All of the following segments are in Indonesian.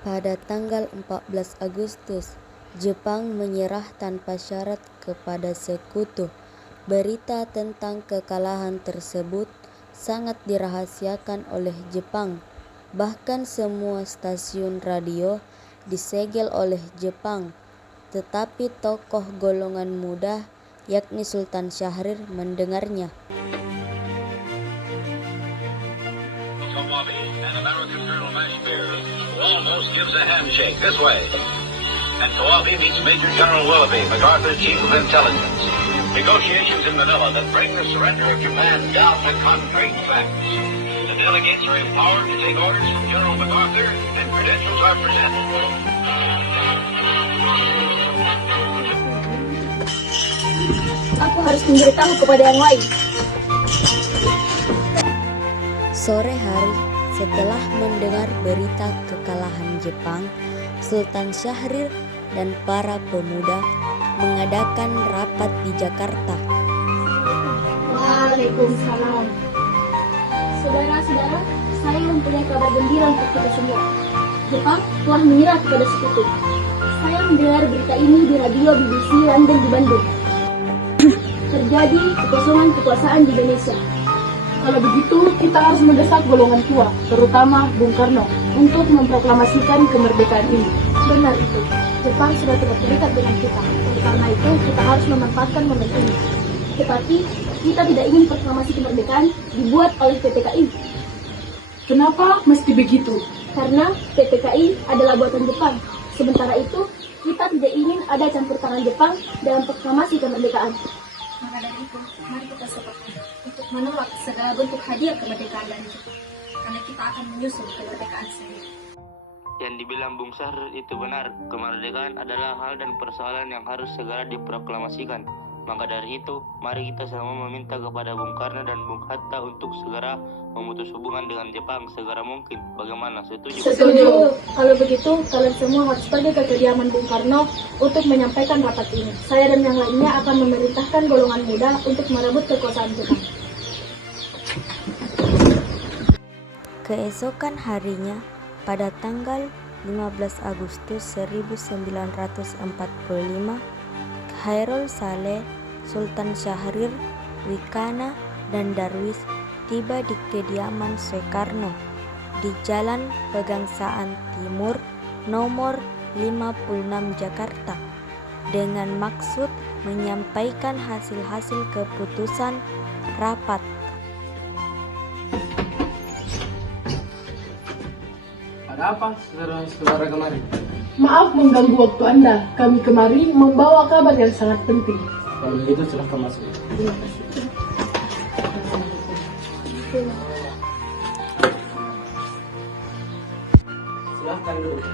Pada tanggal 14 Agustus, Jepang menyerah tanpa syarat kepada sekutu. Berita tentang kekalahan tersebut sangat dirahasiakan oleh Jepang. Bahkan semua stasiun radio disegel oleh Jepang. Tetapi tokoh golongan muda, yakni Sultan Syahrir, mendengarnya. An American Colonel Mashbeer, who almost gives a handshake this way. And Kawabi meets Major General Willoughby, MacArthur's Chief of Intelligence. Negotiations in Manila that bring the surrender of Japan down to concrete facts. The delegates are empowered to take orders from General MacArthur, and credentials are presented. Aku harus memberitahu kepada yang lain. Sore hari, setelah mendengar berita kekalahan Jepang, Sultan Syahrir dan para pemuda mengadakan rapat di Jakarta. Waalaikumsalam. Saudara-saudara, saya mempunyai kabar gembira untuk kita semua. Jepang telah menyerah kepada sekutu. Saya mendengar berita ini di radio BBC London di Bandung. Terjadi kekosongan kekuasaan di Indonesia. Kalau begitu, kita harus mendesak golongan tua, terutama Bung Karno, untuk memproklamasikan kemerdekaan ini. Benar itu. Jepang sudah tidak terikat dengan kita. Oleh karena itu, kita harus memanfaatkan momentum ini. Tetapi, kita tidak ingin proklamasi kemerdekaan dibuat oleh PPKI. Kenapa mesti begitu? Karena PPKI adalah buatan Jepang. Sementara itu, kita tidak ingin ada campur tangan Jepang dalam proklamasi kemerdekaan. Maka dari itu, mari kita sepakat untuk menolak segala bentuk hadiah kemerdekaan dari Jepang. Karena kita akan menyusun kemerdekaan sendiri. Yang dibilang Bung Syahrir itu benar, kemerdekaan adalah hal dan persoalan yang harus segera diproklamasikan. Maka dari itu, mari kita semua meminta kepada Bung Karno dan Bung Hatta untuk segera memutus hubungan dengan Jepang segera mungkin. Bagaimana? Setuju? Setuju. Kalau begitu, kalian semua harus pergi ke kediaman Bung Karno untuk menyampaikan rapat ini. Saya dan yang lainnya akan memerintahkan golongan muda untuk merebut kekuasaan Jepang. Keesokan harinya, pada tanggal 15 Agustus 1945, Khairul Saleh, Sultan Syahrir, Wikana, dan Darwis tiba di kediaman Soekarno di Jalan Pegangsaan Timur nomor 56 Jakarta dengan maksud menyampaikan hasil-hasil keputusan rapat. Ada apa, saudara-saudara kemari? Maaf mengganggu waktu Anda. Kami kemari membawa kabar yang sangat penting. Kalau begitu silahkan masuk. Terima kasih. Silahkan duduk.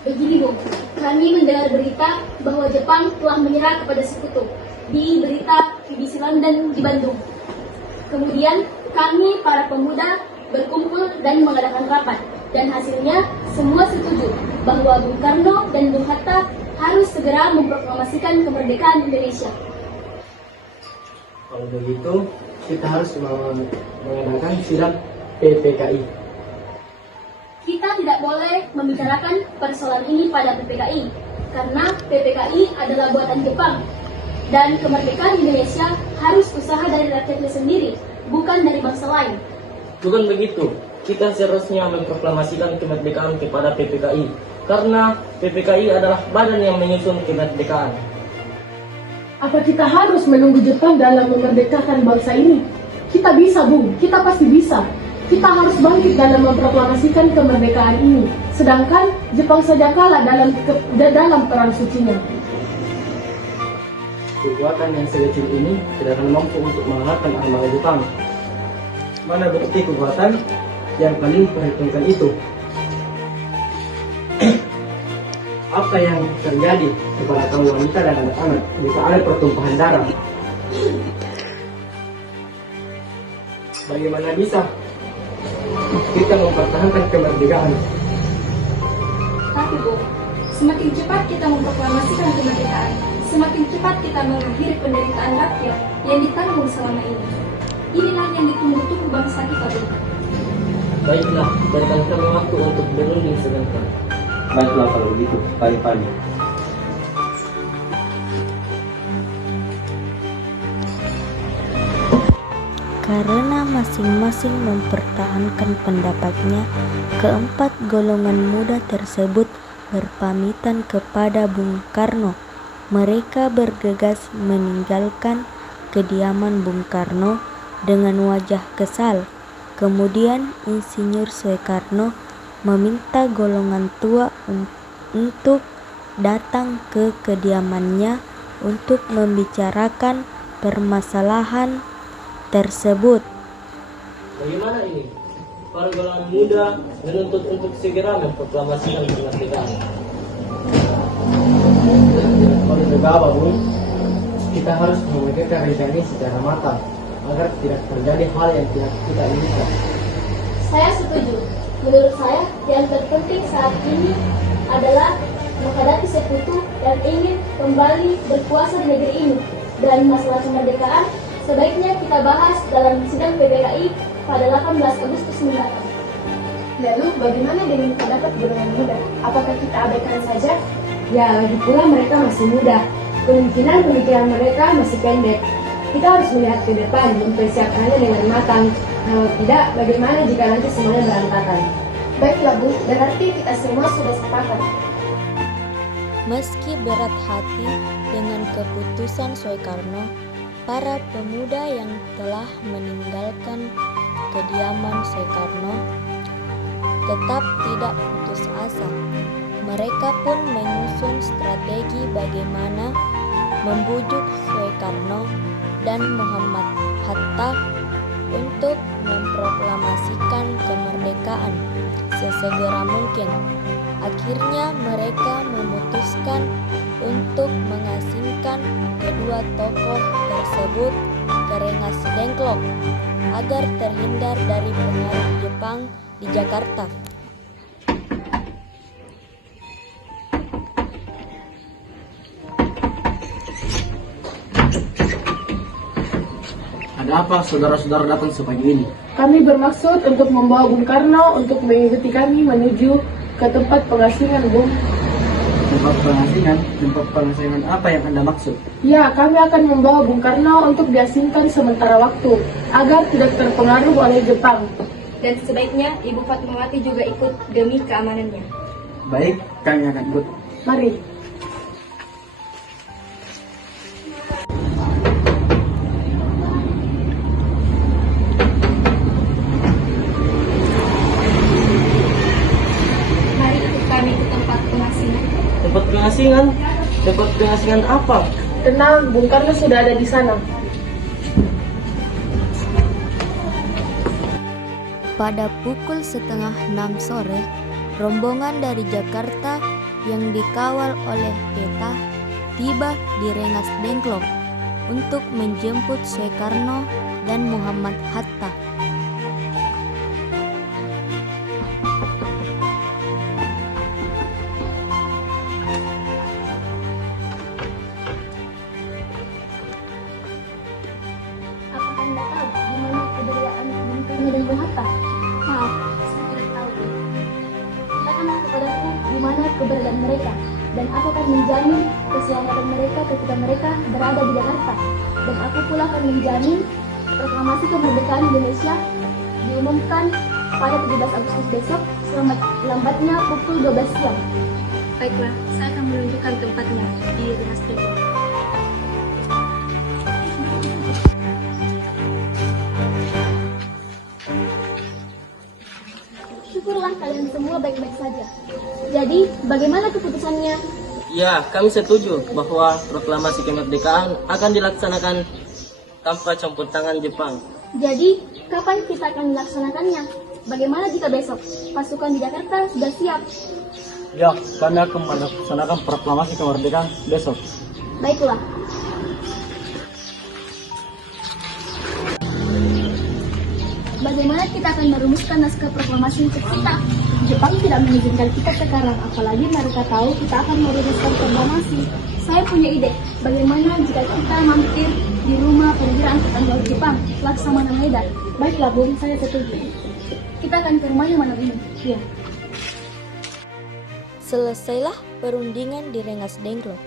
Begini Bung, kami mendengar berita bahwa Jepang telah menyerah kepada sekutu di berita BBC London di Bandung. Kemudian kami para pemuda berkumpul dan mengadakan rapat, dan hasilnya semua setuju bahwa Bung Karno dan Bung Hatta harus segera memproklamasikan kemerdekaan Indonesia. Kalau begitu, kita harus mengadakan sidang PPKI. Kita tidak boleh membicarakan persoalan ini pada PPKI, karena PPKI adalah buatan Jepang. Dan kemerdekaan Indonesia harus usaha dari rakyatnya sendiri, bukan dari bangsa lain. Bukan begitu, kita seharusnya memproklamasikan kemerdekaan kepada PPKI, karena PPKI adalah badan yang menyusun kemerdekaan. Apa kita harus menunggu Jepang dalam memerdekakan bangsa ini? Kita bisa, Bung. Kita pasti bisa. Kita harus bangkit dalam memproklamasikan kemerdekaan ini. Sedangkan Jepang saja kalah dalam perang sucinya. Kekuatan yang sekecil ini tidak akan mampu untuk mengalahkan armada Jepang. Mana bukti kekuatan yang paling diperhitungkan itu? Apa yang terjadi kepada kaum wanita dan anak-anak jika ada pertumpahan darah? Bagaimana bisa kita mempertahankan kemerdekaan. Tapi Bu, semakin cepat kita memproklamasikan kemerdekaan, semakin cepat kita mengakhiri penderitaan rakyat yang ditanggung selama ini. Inilah yang ditunggu-tunggu bangsa kita, Bu. Baiklah, berikan kami waktu untuk berunding sebentar. Baiklah kalau begitu, pagi-pagi. Karena masing-masing mempertahankan pendapatnya, keempat golongan muda tersebut berpamitan kepada Bung Karno. Mereka bergegas meninggalkan kediaman Bung Karno dengan wajah kesal. Kemudian Insinyur Soekarno meminta golongan tua untuk datang ke kediamannya untuk membicarakan permasalahan tersebut. Bagaimana ini? Para golongan muda menuntut untuk segera memproklamasikan kemerdekaan. Kalau berbeda, Bung, kita harus memikirkan rencana ini secara matang agar tidak terjadi hal yang tidak kita inginkan. Saya setuju. Menurut saya, yang terpenting saat ini adalah menghadapi sekutu yang ingin kembali berkuasa di negeri ini. Dan masalah kemerdekaan sebaiknya kita bahas dalam sidang PPKI pada 18 Agustus mendatang. Lalu bagaimana dengan pendapat golongan muda? Apakah kita abaikan saja? Ya, lagi pula mereka masih muda. Kemungkinan pemikiran mereka masih pendek. Kita harus melihat ke depan, mempersiapkannya dengan matang. Kalau tidak, bagaimana jika nanti semuanya berantakan? Baiklah Bu, berarti kita semua sudah sepakat. Meski berat hati dengan keputusan Soekarno, para pemuda yang telah meninggalkan kediaman Soekarno tetap tidak putus asa. Mereka pun menyusun strategi bagaimana membujuk Soekarno dan Muhammad Hatta untuk memproklamasikan kemerdekaan sesegera mungkin. Akhirnya mereka memutuskan untuk mengasingkan kedua tokoh tersebut ke Rengas Dengklok agar terhindar dari pengaruh Jepang di Jakarta. Ada apa saudara-saudara datang sepagi ini? Kami bermaksud untuk membawa Bung Karno untuk mengikuti kami menuju ke tempat pengasingan, Bung. Tempat pengasingan apa yang Anda maksud? Ya, kami akan membawa Bung Karno untuk diasingkan sementara waktu agar tidak terpengaruh oleh Jepang. Dan sebaiknya Ibu Fatmawati juga ikut demi keamanannya. Baik, kami akan ikut. Mari. Mari ikut kami ke tempat pengasingan. Tempat pengasingan? Tempat pengasingan apa? Tenang, Bung Karno sudah ada di sana. Pada pukul 5:30 sore, rombongan dari Jakarta yang dikawal oleh Peta tiba di Rengas Dengklok untuk menjemput Soekarno dan Muhammad Hatta. Apakah Anda tahu di mana keberadaan Bung Karno dan Bung Hatta? Maaf, saya tidak tahu. Katakanlah kepadaku di mana keberadaan mereka dan apakah menjamin keselamatan mereka ketika mereka berada di Jakarta. Dan aku pula akan menjamin proklamasi kemerdekaan Indonesia diumumkan pada 17 Agustus besok lambatnya pukul 12 siang. Baiklah, saya akan menunjukkan tempatnya di Rengas Dengklok. Syukurlah kalian semua baik-baik saja. Jadi, bagaimana keputusannya? Ya, kami setuju bahwa proklamasi kemerdekaan akan dilaksanakan tanpa campur tangan Jepang. Jadi, kapan kita akan melaksanakannya? Bagaimana jika besok pasukan di Jakarta sudah siap? Ya, kami akan melaksanakan proklamasi kemerdekaan besok. Baiklah. bagaimana kita akan merumuskan naskah proklamasi untuk kita? Jepang tidak mengizinkan kita sekarang, apalagi mereka tahu kita akan merumuskan proklamasi. Saya punya ide, bagaimana jika kita mampir di rumah perwira angkatan laut Jepang, Laksamana Maeda? Baiklah Bung, saya setuju. Kita akan ke rumahnya malam ini. Ya. Selesailah perundingan di Rengas Dengklok.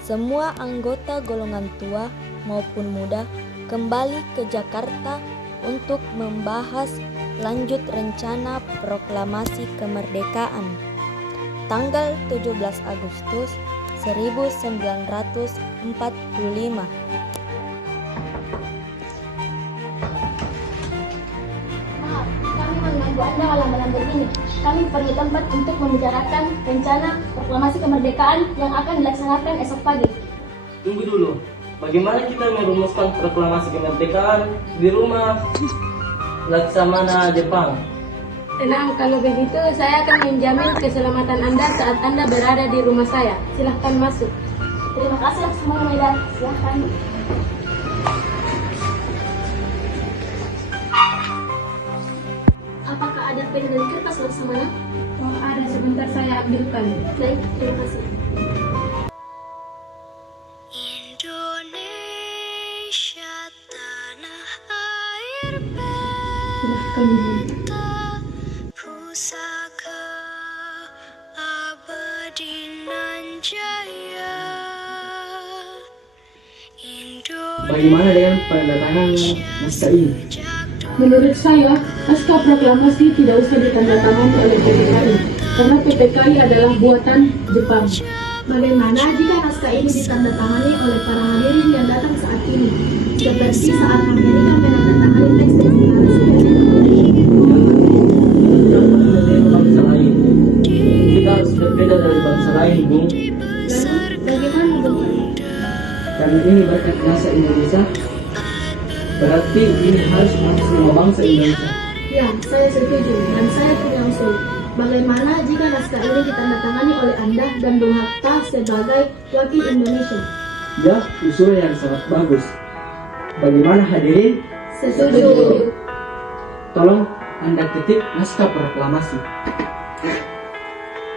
Semua anggota golongan tua maupun muda kembali ke Jakarta untuk membahas lanjut rencana proklamasi kemerdekaan tanggal 17 Agustus 1945. Maaf, kami mengganggu Anda malam-malam begini. Kami perlu tempat untuk membicarakan rencana proklamasi kemerdekaan yang akan dilaksanakan esok pagi. Tunggu dulu. Bagaimana kita merumuskan proklamasi kemerdekaan di rumah Laksamana Jepang? Tenang, kalau begitu saya akan menjamin keselamatan Anda saat Anda berada di rumah saya. Silahkan masuk. Terima kasih Laksamana Maeda. Silahkan. Apakah ada pen dan kertas Laksamana? Oh, ada, sebentar saya ambilkan. Baik, terima kasih. Indonesia tanah air Silahkan Ibu. pusaka abadi nan jaya. Bagaimana dengan penandatangan naskah ini? Menurut saya, naskah proklamasi tidak usah ditandatangani oleh PPKI, karena PPKI adalah buatan Jepang. Bagaimana jika naskah ini ditandatangani oleh para hadirin yang datang saat ini, seperti saat Amerika menandatangani teks deklarasi Bangsa lain. Kita harus berbeda dari bangsa lain, Bung. Lalu, bagaimana Bung? Karena ini berkat bahasa Indonesia, berarti ini harus masuk semua bangsa Indonesia. Ya, saya setuju dan saya punya usul. Bagaimana jika naskah ini ditandatangani oleh Anda dan Bung Hatta sebagai wakil Indonesia? Ya, usul yang sangat bagus. Bagaimana hadirin? Setuju. Tolong Anda ketik naskah proklamasi.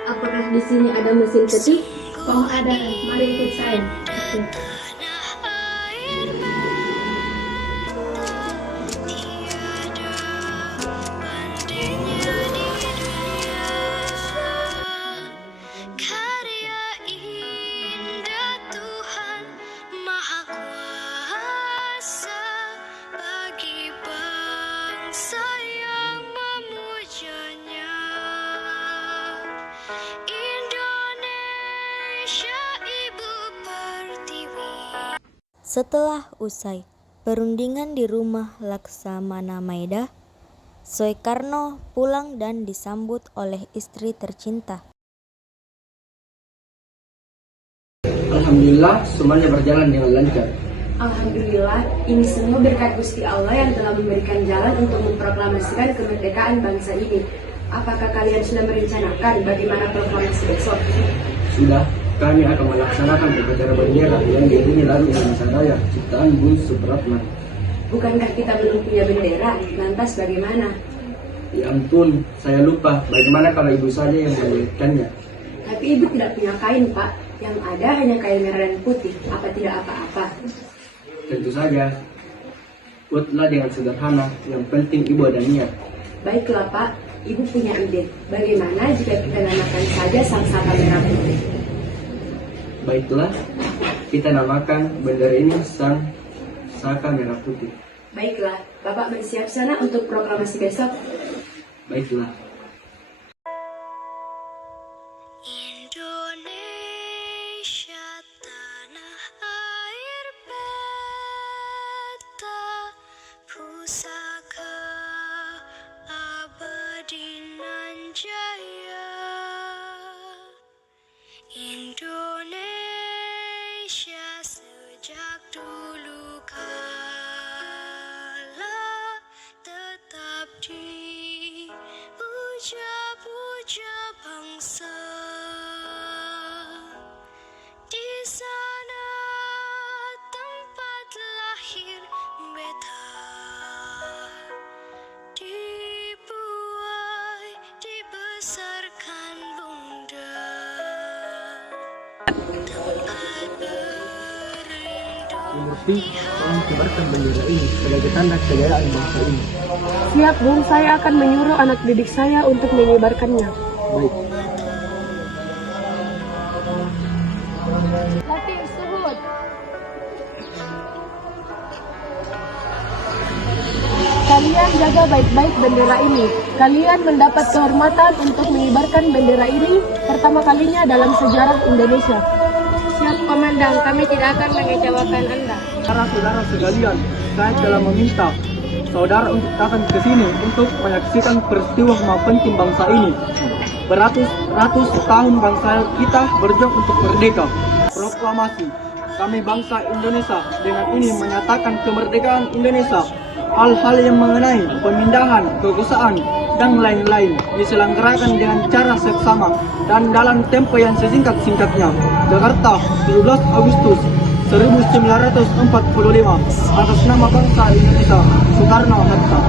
Apakah di sini ada mesin ketik? Oh ada, mari ikut saya. Oke. Karya indah Tuhan Maha Kuasa bagi bangsa yang memujanya. Indonesia Ibu Pertiwi. Setelah usai perundingan di rumah Laksamana Maeda, Soekarno pulang dan disambut oleh istri tercinta. Alhamdulillah, semuanya berjalan dengan lancar. Alhamdulillah, ini semua berkat Gusti Allah yang telah memberikan jalan untuk memproklamasikan kemerdekaan bangsa ini. Apakah kalian sudah merencanakan bagaimana proklamasi besok? Sudah, kami akan melaksanakan upacara bendera yang diiringi lagu Indonesia Raya ciptaan Bung Supratman. Bukankah kita belum punya bendera? Lantas bagaimana? Ya ampun, saya lupa. Bagaimana kalau ibu saja yang melahirkannya? Tapi ibu tidak punya kain, Pak. Yang ada hanya kain merah dan putih. Apa tidak apa-apa? Tentu saja. Buatlah dengan sederhana. Yang penting ibu ada niat. Baiklah, Pak. Ibu punya ide. Bagaimana jika kita namakan saja sang saka merah putih? Baiklah, kita namakan bendera ini Sang Saka Merah Putih. Baiklah, Bapak bersiap sana untuk proklamasi besok. Baiklah. Indonesia tanah air beta pusaka abadi nan jaya. Indonesia sejak dulu kala tetap di mengerti tolong kibarkan bendera ini sebagai tanda kejayaan bangsa ini. Siap, Bung. Saya akan menyuruh anak didik saya untuk mengibarkannya. Baik. Latih suhud. Kalian jaga baik-baik bendera ini. Kalian mendapat kehormatan untuk mengibarkan bendera ini pertama kalinya dalam sejarah Indonesia. Siap, Komandan. Kami tidak akan mengecewakan Anda. Saudara-saudara sekalian, saya telah meminta saudara untuk datang ke sini untuk menyaksikan peristiwa penting bangsa ini. Beratus-ratus tahun bangsa kita berjuang untuk merdeka. Proklamasi kami bangsa Indonesia dengan ini menyatakan kemerdekaan Indonesia. Hal-hal yang mengenai pemindahan, kekuasaan, dan lain-lain diselenggarakan dengan cara seksama dan dalam tempo yang sesingkat-singkatnya. Jakarta, 17 Agustus 1945, atas nama bangsa Indonesia, Soekarno-Hatta.